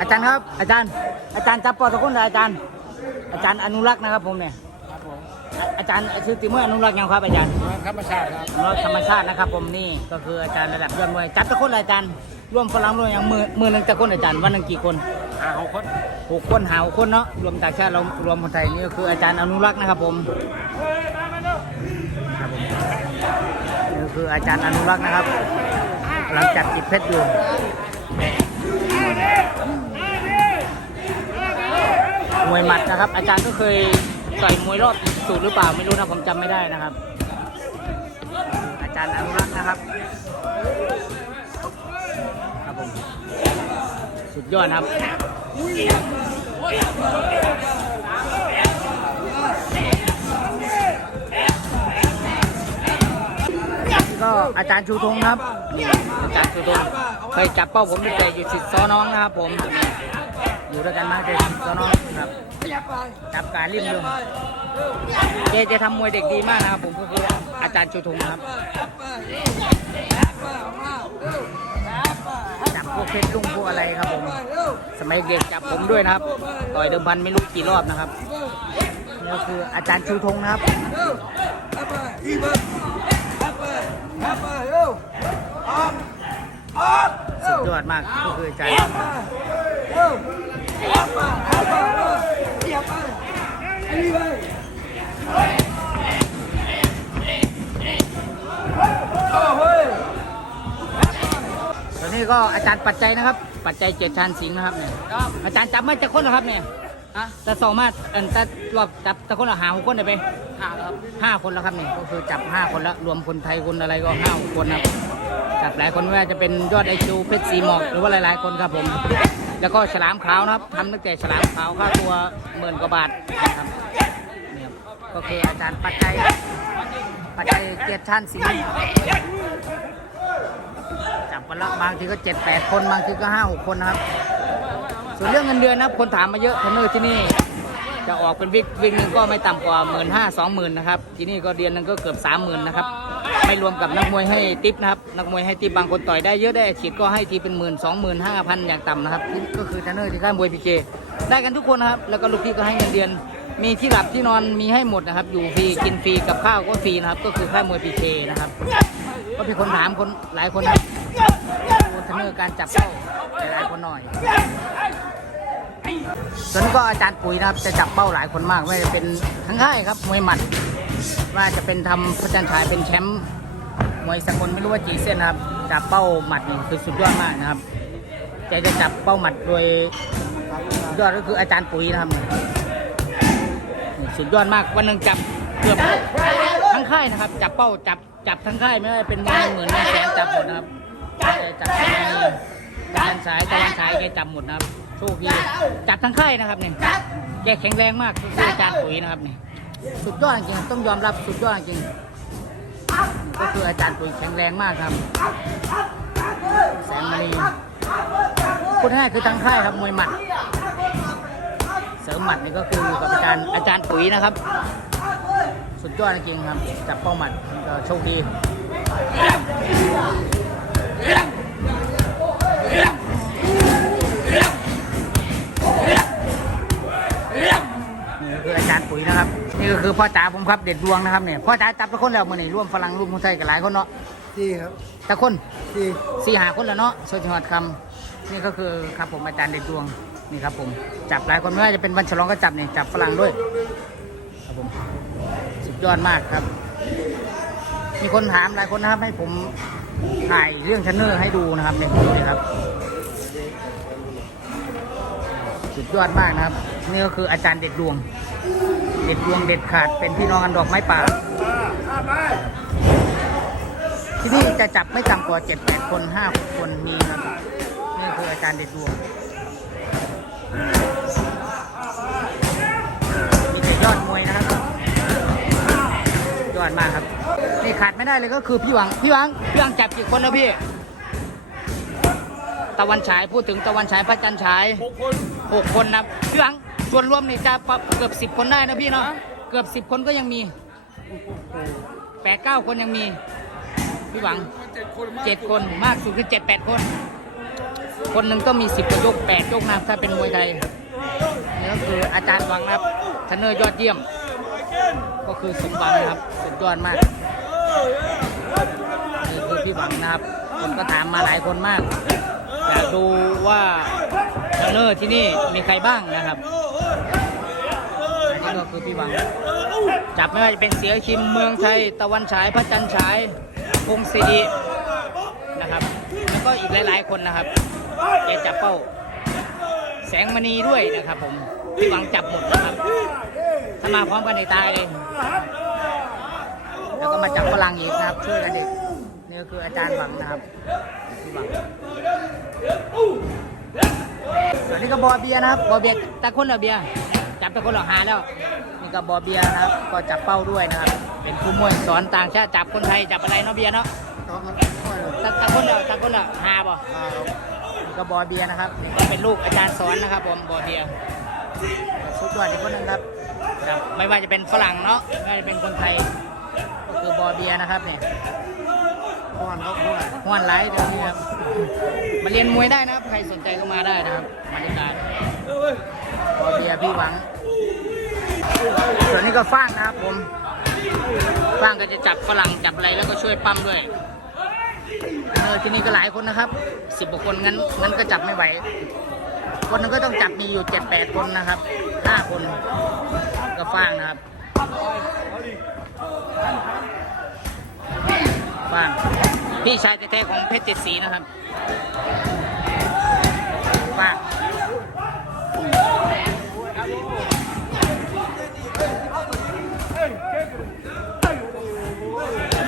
อาจารย์ครับ อาจารย์ อาจารย์จับปอตะคุณเลยอาจารย์ อาจารย์อนุรักษ์นะครับผมเนี่ยครับผมอะอาจารย์ชื่อติมเมอร์อนุรักษ์ยังครับอาจารย์ธรรมชาติครับอนุรักษ์ธรรมชาตินะครับผมนี่ก็คืออาจารย์ระดับยอดมวยจับตะคุณเลยอาจารย์ร่วมฝรั่งร่วมอย่างมือมือหนึ่งตะคุณอาจารย์วันหนึ่งกี่คนหาหกคนหกคนหาหกคนเนาะรวมต่างชาติเรารวมคนไทยนี่ก็คืออาจารย์อนุรักษ์นะครับผมครับผมนี่ก็คืออาจารย์อนุรักษ์นะครับกำลังจับจิบเพชรอยู่ วยหมัดนะครับ อาจารย์ก็เคยต่อยมวยรอบสูตรหรือเปล่าไม่รู้นะผมจำไม่ได้นะครับ อาจารย์อนุรักษ์นะครับครับผมสุดยอดครับก็อาจารย์ชูธงครับนี่อาจารย์ชูธงเคยจับเป้าผมตั้งแต่อยู่สิทธิ์ซอน้องนะครับผม อยู่ด้วยกันมาตั้งแต่สิทธิ์ซอน้องครับ จับการริมด้วยแกจะทำมวยเด็กดีมากนะครับผมก็คืออาจารย์ชูธงครับจับพวกเพชรลุงพวกอะไรครับผม สมัยเด็กจับผมด้วยนะครับ ต่อยเดิมพันไม่รู้กี่รอบนะครับนี่ก็คืออาจารย์ชูธงนะครับสุดยอดมากก็คืออาจารย์ ตอนนี้ก็อาจารย์ปัจจัยนะครับ ปัจจัยเจ็ดชานสิงห์นะครับเนี่ยอาจารย์จับมาจากคนเหรอครับเนี่ยฮะจะสองมาเอ็นจะรอบจับตะคนละหาหกคนได้ไปหาครับห้าคนแล้วครับนี่ก็คือจับห้าคนแล้วรวมคนไทยคนอะไรก็ห้าคนนะครับจับหลายคนไม่ว่าจะเป็นยอดไอคิวเพชรสีหมอกหรือว่าหลายๆคนครับผม แล้วก็ฉลามขาวนะครับทำตั้งแต่ฉลามขาวค่าตัวหมื่นกว่าบาทนะครับเนี่ยก็คืออาจารย์ปัจจัยปัจจัยเกียรติชันสิงห์จับกันละบางทีก็เจ็ดแปดคนบางทีก็ห้าหกคนนะครับ ส่วนเรื่องเงินเดือนนะครับคนถามมาเยอะเทรนเนอร์ที่นี่ จะออกเป็นวิกวิกหนึ่งก็ไม่ต่ำกว่าหมื่นห้าสองหมื่นนะครับ ที่นี่ก็เดือนหนึงก็เกือบสามหมื่นนะครับ ไม่รวมกับนักมวยให้ติปนะครับ นักมวยให้ติปบางคนต่อยได้เยอะได้ฉีดก็ให้ทีเป็นหมื่นสองหมื่นห้าพันอย่างต่ำนะครับนี่ก็คือเทรนเนอร์ที่ค่ายมวยพีเจได้กันทุกคนนะครับ แล้วก็ลูกพี่ก็ให้เงินเดือน มีที่หลับที่นอนมีให้หมดนะครับ อยู่ฟรีกินฟรีกับข้าวก็ฟรีนะครับ ก็คือค่ายมวยพีเจนะครับ ก็มีคนถามคนหลายคนนะครับดูเทรนเนอร์การจับเป้าหลายๆคนหน่อย ส่วนก็อาจารย์ปุ๋ยนะครับ จะจับเป้าหลายคนมากไม่ว่าจะเป็นทั้งค่ายครับมวยหมัด ว่าจะเป็นทำพระจันทร์ฉายเป็นแชมป์มวยสกลไม่รู้ว่ากี่เส้นนะครับจับเป้าหมัดนี่คือสุดยอดมากนะครับแกจะจับเป้าหมัดโดยยอดก็คืออาจารย์ปุ๋ยนะครับสุดยอดมากวันหนึ่งจับเกือบทั้งค่ายนะครับ จับเป้าจับจับทั้งค่ายไม่ว่าจะเป็นมวยหมื่นมวยแสนจับหมดนะครับแกจับทั้งค่ายตะวันสายตะวันสายแกจับหมดนะครับ โชคดีจับทั้งค่ายนะครับเนี่ยแกแข็งแรงมากออาจารย์ปุ๋ยนะครับเนี่ยสุดยอดจริงต้องยอมรับสุดยอดจริงก็คืออาจารย์ปุ๋ยแข็งแรงมากครับแสนมณีพูดง่ายคือทั้งค่ายครับมวยหมัด เสริมหมัดนี่ก็คืออยู่กับอาจารย์อาจารย์ปุ๋ยนะครับ สุดยอดจริงครับจับเป้าหมัดก็โชคดี คือพ่อจ๋าผมครับเด็ดดวงนะครับเนี่ยพ่อจ๋าจับทุกคนแล้วมือนี่ร่วมฝรั่งร่วมคนไทยกันหลายคนเนาะที่ครับแต่คนที่สี่หาคนแล้วเนาะสวัสดีครับคำนี่ก็คือครับผมอาจารย์เด็ดดวงนี่ครับผมจับหลายคนไม่ว่าจะเป็นวันฉลองก็จับเนี่ยจับฝรั่งด้วยครับผมสุดยอดมากครับ มีคนถามหลายคนนะครับ ให้ผมถ่ายเรื่องชันเนอร์ให้ดูนะครับเนี่ยนี่ครับ สุดยอดมากนะครับ นี่ก็คืออาจารย์เด็ดดวงเด็ดดวงเด็ดขาดเป็นพี่น้องกันดอกไม้ป่า ที่นี่จะจับไม่ต่ำกว่าเจ็ดแปดคนห้าคนมีครับนี่คืออาจารย์เด็ดดวงมีแต่ยอดมวยนะครับยอดมากครับนี่ขาดไม่ได้เลยก็คือพี่หวังพี่หวังพี่หวังจับกี่คนแล้วพี่ ตะวันฉายพูดถึงตะวันฉายพระจันทร์ฉายหกคนหกคนนะพี่หวัง ส่วนรวมนี่จะประเกือบสิบคนได้นะพี่เนาะเกือบสิบคนก็ยังมีแปดเก้าคนยังมี พี่หวังเจ็ดคนเจ็ดคนมากสุดคือเจ็ดแปดคนสคนหนึ่งต้องมีสิบกว่ายกแปดยกนะครับถ้าเป็นมวยไทยนี่ก็คืออาจารย์หวังนะครับเทรนเนอร์ยอดเยี่ยม ก็คือสมหวังนะครับสุดยอดมากนี่คือพี่หวังนะครับ คนก็ถามมาหลายคนมากอยากดูว่าเทรนเนอร์ที่นี่มีใครบ้างนะครับอั นนี้ก็คือพี่หวัง จับไม่ว่าจะเป็นเสียชิมเมืองไทย ตะวันฉายพระจันทร์ฉายพงศิรินะครับ แล้วก็อีกหลาย ๆ คนนะครับแกจับเป้า แสงมณีด้วยนะครับ ผมพี่หวังจับหมดนะครับถ้ามาพร้อมกันในตายเลยแล้วก็มาจับพลังอีกนะครับ ช่วยกันอีกนี่ก็คืออาจารย์หวังนะครับพี่หวัง ส่วนนี้ก็บอเบียร์นะครับบอเบียร์แต่คนละเบียร์จับแต่คนละหาแล้วนี่ก็บอเบียร์นะครับ ก็จับเป้าด้วยนะครับ เป็นผู้มวยสอนต่างชาติจับคนไทยจับอะไรเนาะเบียร์เนาะต้องครับค่อยเลยแต่แต่คนละแต่คนละหาบ่อ่าครับนี่ก็บอเบียร์นะครับนี่ก็เป็นลูกอาจารย์สอนนะครับผมบอเบียร์สุดยอดอีกคนหนึงครับครับ ไม่ว่าจะเป็นฝรั่งเนาะไม่ว่าจะเป็นคนไทยก็คือบอเบียร์นะครับเนี่ย ก่อนครับด้วยห้วนไลท์เดี๋ยวนี้ครับมาเรียนมวยได้นะครับ ใครสนใจก็มาได้นะครับบรรยากาศบอเบียร์พี่หวัง ส่วนนี้ก็ฟางนะครับผมฟางก็จะจับฝรั่งจับอะไรแล้วก็ช่วยปั้มด้วยเออที่นี่ก็หลายคนนะครับสิบกว่าคนงั้นงั้นก็จับไม่ไหว คนนึงก็ต้องจับมีอยู่เจ็ดแปดคนนะครับห้าคนก็ฟางนะครับ ฟ้างพี่ชายแท้ๆของเพชรเจ็ดสีนะครับฟ้าง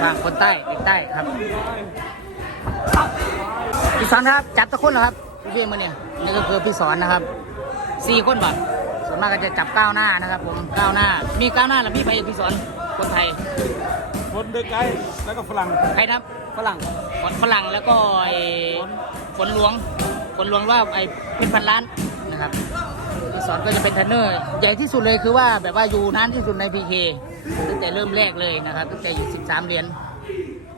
ฟ้างคนใต้เด็กใต้ครับพี่สอนครับ จับตะคนเหรอครับพี่เพียงมาเนี่ยนี่ก็คือพี่สอนนะครับสี่คนบ่ส่วนมากก็จะจับก้าวหน้านะครับ ผมก้าวหน้า มีก้าวหน้าหรือมีใครอีกพี่สอนคนไทย คนเด็กไกลแล้วก็ฝรั่งใครนะครับฝรั่งฝนฝรั่งแล้วก็ไอ้ฝนหลวงฝนหลวงว่าไอ้เป็นพันล้านนะครับที่สอนก็จะเป็นเทรนเนอร์ใหญ่ที่สุดเลยคือว่าแบบว่าอยู่นานที่สุดในพีเคตั้งแต่เริ่มแรกเลยนะครับตั้งแต่อยู่ 13 เหรียญ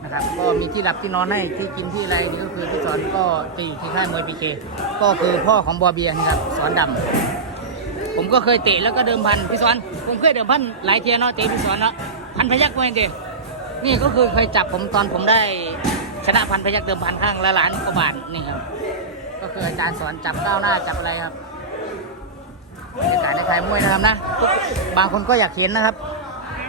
นะครับก็มีที่หลับที่นอนให้ที่กินที่อะไรนี่ก็คือพี่สอนก็จะอยู่ที่ค่ายมวยพีเคก็คือพ่อของบอเบียนะครับสอนดำผมก็เคยเตะแล้วก็เดิมพันพี่สอนผมเคยเดิมพันหลายเทียเนาะเตะพี่สอนเนาะพันพยักมวยเดีย นี่ก็คือเคยจับผมตอนผมได้ชนะพันพยักเดิมพันข้างละล้านกว่าบาทนี่ครับ ก็คืออาจารย์สอนจับก้าวหน้าจับอะไรครับบรรยากาศในค่ายมวยนะครับนะบางคนก็อยากเห็นนะครับ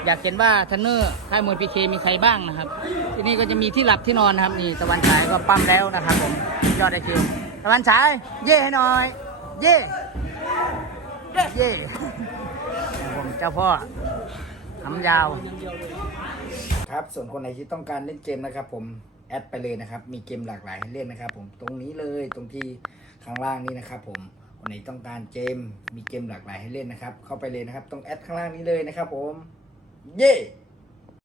อยากเห็นว่าทรนเนอร์ค่ายมวยพีเคมีใครบ้างนะครับ ที่นี่ก็จะมีที่หลับที่นอนนะครับ นี่ตะวันฉายก็ปั้มแล้วนะครับผมยอดไอคิวตะวันฉายเย่ให้หน่อย เย่เย่ผมเจ้าพ่อ ทำยาว ครับ ส่วนคนไหนที่ต้องการเล่นเกมนะครับ ผมแอดไปเลยนะครับ มีเกมหลากหลายให้เล่นนะครับ ผมตรงนี้เลยตรงที่ข้างล่างนี้นะครับ ผมคนไหนต้องการเกมมีเกมหลากหลายให้เล่นนะครับ เข้าไปเลยนะครับ ตรงแอดข้างล่างนี้เลยนะครับ ผม เย้